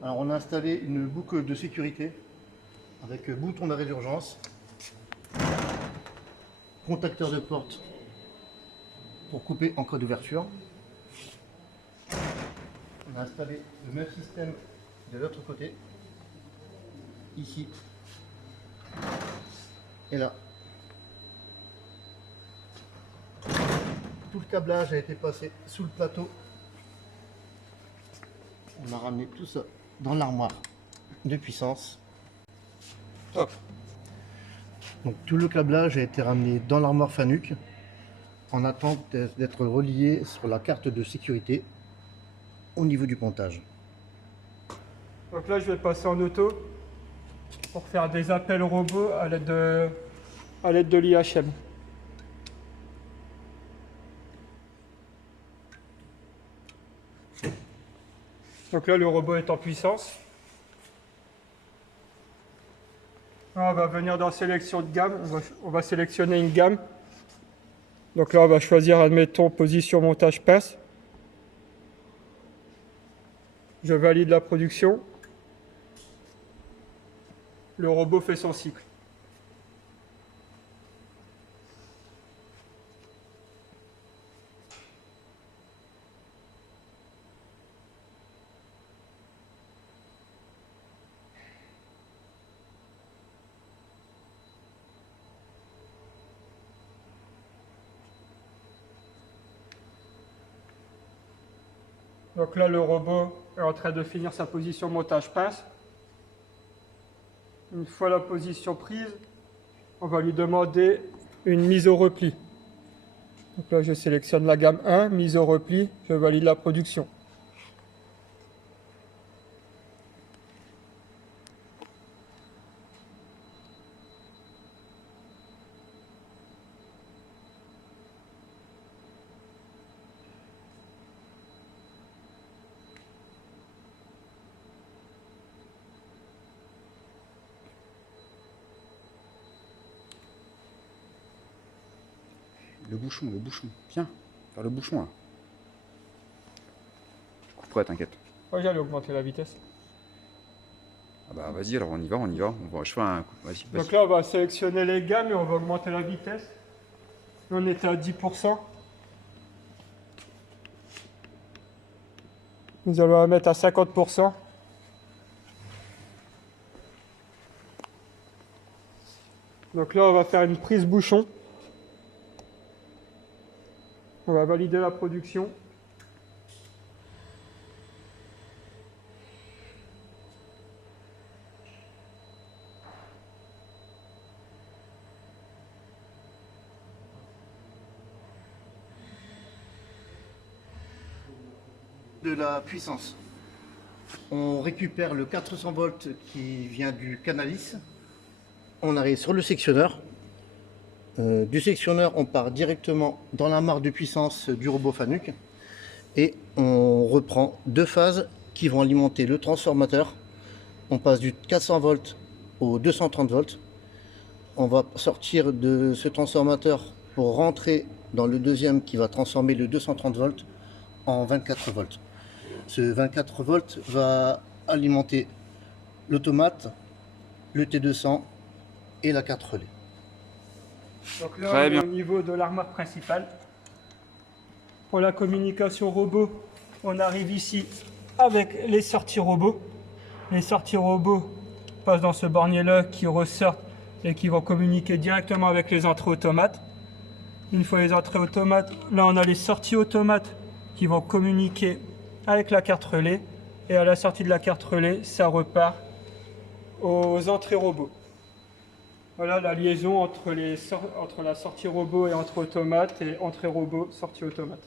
Alors on a installé une boucle de sécurité avec bouton d'arrêt d'urgence, contacteur de porte pour couper en cas d'ouverture. On a installé le même système de l'autre côté, ici et là. Tout le câblage a été passé sous le plateau. On a ramené tout ça dans l'armoire de puissance. Hop. Donc tout le câblage a été ramené dans l'armoire Fanuc en attente d'être relié sur la carte de sécurité au niveau du pontage. Donc là je vais passer en auto pour faire des appels robots à l'aide de l'IHM. Donc là le robot est en puissance. Là, on va venir dans sélection de gamme, on va sélectionner une gamme. Donc là on va choisir, admettons, position montage pince. Je valide la production. Le robot fait son cycle. Donc là, le robot est en train de finir sa position montage pince. Une fois la position prise, on va lui demander une mise au repli. Donc là, je sélectionne la gamme 1, mise au repli, je valide la production. Le bouchon. Viens, faire le bouchon là. Je couperai, t'inquiète. Oh, j'allais augmenter la vitesse. Ah bah vas-y, alors on y va. Je fais un coup. Vas-y. Donc là, on va sélectionner les gammes et on va augmenter la vitesse. On était à 10%. Nous allons la mettre à 50%. Donc là, on va faire une prise bouchon. On va valider la production. De la puissance. On récupère le 400 volts qui vient du Canalis. On arrive sur le sectionneur. Du sectionneur, on part directement dans la mare de puissance du robot Fanuc et on reprend deux phases qui vont alimenter le transformateur. On passe du 400 volts au 230 volts. On va sortir de ce transformateur pour rentrer dans le deuxième qui va transformer le 230 volts en 24 volts. Ce 24 volts va alimenter l'automate, le T200 et la 4 relais. Donc là, on est au niveau de l'armoire principale. Pour la communication robot, on arrive ici avec les sorties robots. Les sorties robots passent dans ce bornier-là qui ressortent et qui vont communiquer directement avec les entrées automates. Une fois les entrées automates, là on a les sorties automates qui vont communiquer avec la carte relais. Et à la sortie de la carte relais, ça repart aux entrées robots. Voilà la liaison entre la sortie robot et entrée automate et entrée robot, sortie automate.